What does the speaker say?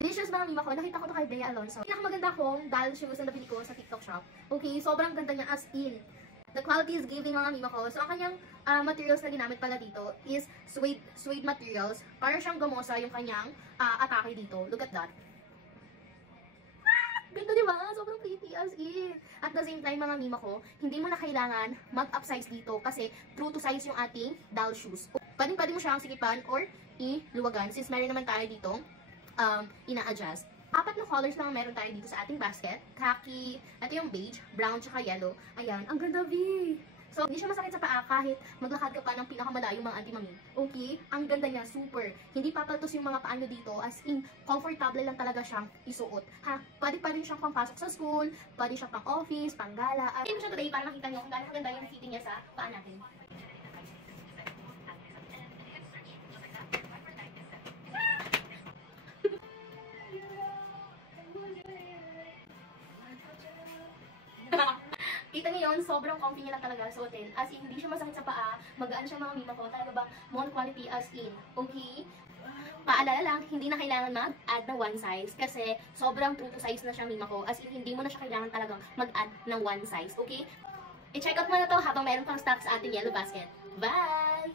These shoes mga mima ko, nakita ko to kay Bea Alonso. Pinakamaganda kong doll shoes na nabili ko sa TikTok shop. Okay, sobrang ganda niya as in. The quality is giving mga mima ko. So, ang kanyang materials na ginamit pala dito is suede materials. Para siyang gamosa yung kanyang atake dito. Look at that. Ganda diba? Sobrang pretty as in. At the same time mga mima ko, hindi mo na kailangan mag-upsize dito kasi true to size yung ating doll shoes. Pwede mo siyang sikipan or iluwagan since meron naman tayo dito ina-adjust. 4 na colors lang meron tayo dito sa ating basket. Khaki, ito yung beige, brown, tsaka yellow. Ayan, ang ganda, V! So, hindi siya masakit sa paa kahit maglakad ka pa ng pinakamalayo mga auntie mami. Okay? Ang ganda niya, super. Hindi papaltos yung mga paa nyo dito, as in, comfortable lang talaga siyang isuot. Ha? Pwede pa rin siyang pangpasok sa school, pwede siyang pang office, pang gala. Pwede mo siya today para makita nyo kung gaano kaganda yung fitting niya sa paa natin. Kita niyo yun, sobrang comfy niya lang talaga suotin. As in, hindi siya masakit sa paa, magaan siya mga mima ko. Talaga bang mall quality as in. Okay? Paalala lang, hindi na kailangan mag-add ng one size kasi sobrang true to size na siya mima ko. As in, hindi mo na siya kailangan talagang mag-add ng one size. Okay? I-check out mo na to habang meron pang stock sa ating yellow basket. Bye!